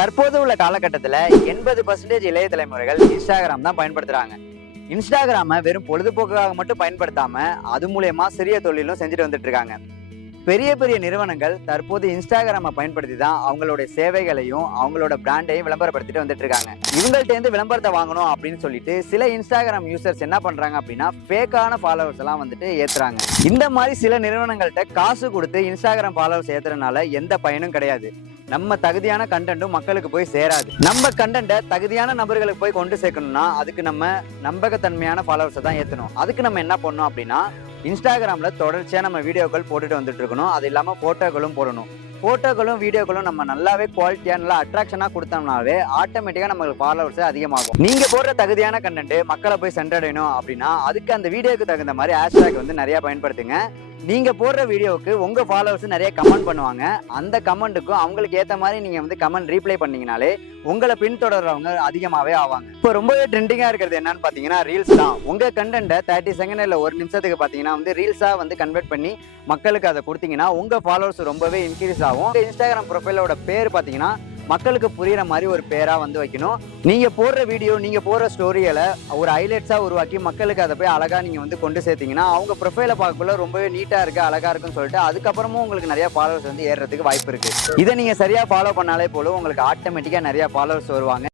தற்போது உள்ள காலகட்டத்தில் 80% இளைய தலைமுறைகள் இன்ஸ்டாகிராம் தான் பயன்படுத்துறாங்க. இன்ஸ்டாகிராமை வெறும் பொழுதுபோக்குக்காக மட்டும் பயன்படுத்தாம அது மூலயமா சிறிய தொழிலும் செஞ்சுட்டு வந்துட்டு இருக்காங்க. பெரிய பெரிய நிறுவனங்கள் தற்போது இன்ஸ்டாகிராமை பயன்படுத்தி தான் அவங்களுடைய சேவைகளையும் அவங்களோட பிராண்டையும் விளம்பரப்படுத்திட்டு வந்துட்டு இருக்காங்க. இவங்கள்ட்ட இருந்து விளம்பரத்தை வாங்கணும் அப்படின்னு சொல்லிட்டு சில இன்ஸ்டாகிராம் யூசர்ஸ் என்ன பண்றாங்க அப்படின்னா ஃபேக்கான ஃபாலோவர்ஸ் எல்லாம் வந்துட்டு ஏத்துறாங்க. இந்த மாதிரி சில நிறுவனங்கள்ட்ட காசு கொடுத்து இன்ஸ்டாகிராம் ஃபாலோவர்ஸ் ஏத்துறதுனால எந்த பயனும் கிடையாது. நம்ம தகுதியான கண்டென்ட்டும் மக்களுக்கு போய் சேராது. நம்ம கண்டென்ட்டை தகுதியான நபர்களுக்கு போய் கொண்டு சேர்க்கணும்னா அதுக்கு நம்ம நம்பகத்தன்மையான ஃபாலோவர்ஸை தான் ஏற்றணும். அதுக்கு நம்ம என்ன பண்ணணும் அப்படின்னா இன்ஸ்டாகிராம்ல தொடர்ச்சியாக நம்ம வீடியோக்கள் போட்டுட்டு வந்துட்டு இருக்கணும். அது இல்லாமல் ஃபோட்டோக்களும் போடணும். ஃபோட்டோக்களும் வீடியோக்களும் நம்ம நல்லாவே குவாலிட்டியாக நல்லா அட்ராக்ஷனாக கொடுத்தோம்னாவே ஆட்டோமேட்டிக்காக நம்மளுக்கு ஃபாலோவர்ஸ் அதிகமாகும். நீங்கள் போடுற தகுதியான கண்டென்ட் மக்களை போய் சென்றடையணும் அப்படின்னா அதுக்கு அந்த வீடியோக்கு தகுந்த மாதிரி ஹேஷ்டேக் வந்து நிறையா பயன்படுத்துங்க. நீங்க போடுற வீடியோவுக்கு உங்க ஃபாலோவர்ஸ் நிறைய கமெண்ட் பண்ணுவாங்க. அந்த கமெண்ட்டுக்கும் அவங்களுக்கு ஏற்ற மாதிரி நீங்க வந்து கமெண்ட் ரீப்ளை பண்ணீங்கனாலே உங்களை பின்தொடர்றவங்க அதிகமாகவே ஆவாங்க. இப்போ ரொம்பவே ட்ரெண்டிங்கா இருக்கிறது என்னன்னு பாத்தீங்கன்னா ரீல்ஸ் தான். உங்க கண்டென்ட்டை 30 செகண்ட் இல்லை 1 நிமிஷத்துக்கு பாத்தீங்கன்னா வந்து ரீல்ஸா வந்து கன்வெர்ட் பண்ணி மக்களுக்கு அதை கொடுத்தீங்கன்னா உங்க ஃபாலோவர்ஸ் ரொம்பவே இன்க்ரீஸ் ஆகும். இன்ஸ்டாகிராம் ப்ரொஃபைலோட பேர் பாத்தீங்கன்னா மக்களுக்கு புரியுற மாதிரி ஒரு பேரா வந்து வைக்கணும். நீங்க போடுற வீடியோ நீங்க போடுற ஸ்டோரியில ஒரு ஹைலைட்ஸா உருவாக்கி மக்களுக்கு அதை போய் அழகா நீங்க வந்து கொண்டு சேர்த்தீங்கன்னா அவங்க ப்ரொஃபைல பார்க்கக்குள்ள ரொம்பவே நீட்டா இருக்கு அழகா இருக்குன்னு சொல்லிட்டு அதுக்கப்புறமும் உங்களுக்கு நிறைய ஃபாலோவர்ஸ் வந்து ஏறுறதுக்கு வாய்ப்பு இருக்கு. இதை நீங்க சரியா ஃபாலோ பண்ணாலே போல உங்களுக்கு ஆட்டோமேட்டிக்கா நிறைய ஃபாலோவர்ஸ் வருவாங்க.